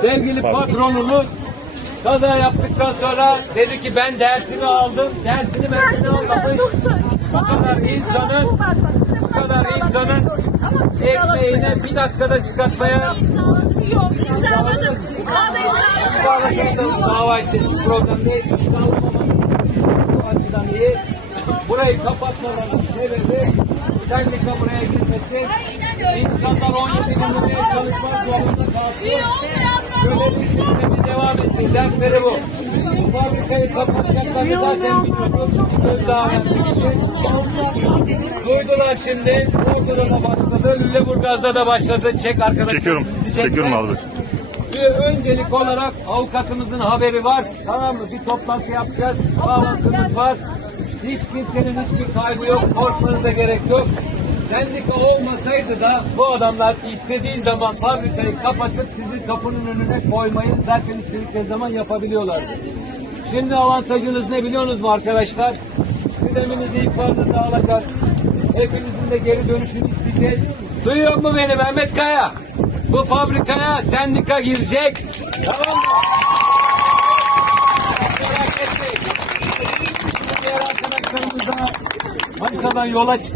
Sevgili patronumuz kaza yaptıktan sonra dedi ki ben dersini aldım. Dersini ben almamış. Bu kadar insanın bu kadar insanın ekmeğine bir dakikada çıkartmaya Bağlaşalım dava için problem değil. Şu açıdan iyi. Burayı kapatmaların sebebi sendika buraya girmesi. İnsanlar 17 gün buraya çalışmak zorunda kalsın. Sistemi devam etsin. Dersleri bu. Bu fabrikayı kapatacaklarını zaten Duydular şimdi. Ordu'da da başladı. Lüleburgaz'da da başladı. Çek arkadaşlar. Çekiyorum. Çekiyorum abi. Bir öncelik olarak avukatımızın haberi var. Tamam mı? Bir toplantı yapacağız. Bağlantımız var. Hiç kimsenin hiçbir kaybı yok. Korkmanıza gerek yok. Sendika olmasaydı da bu adamlar istediği zaman fabrikayı kapatıp sizi kapının önüne koymayı zaten istedikleri zaman yapabiliyorlardı. Şimdi avantajınız ne biliyorsunuz mu arkadaşlar? Kıdeminizi ihbarınızı alacak. Hepinizin de geri dönüşünü isteyeceğiz. Duyuyor mu beni Mehmet Kaya? Bu fabrikaya sendika girecek. Tamam mı? Merak etmeyin. Diğer haritadan yola çık.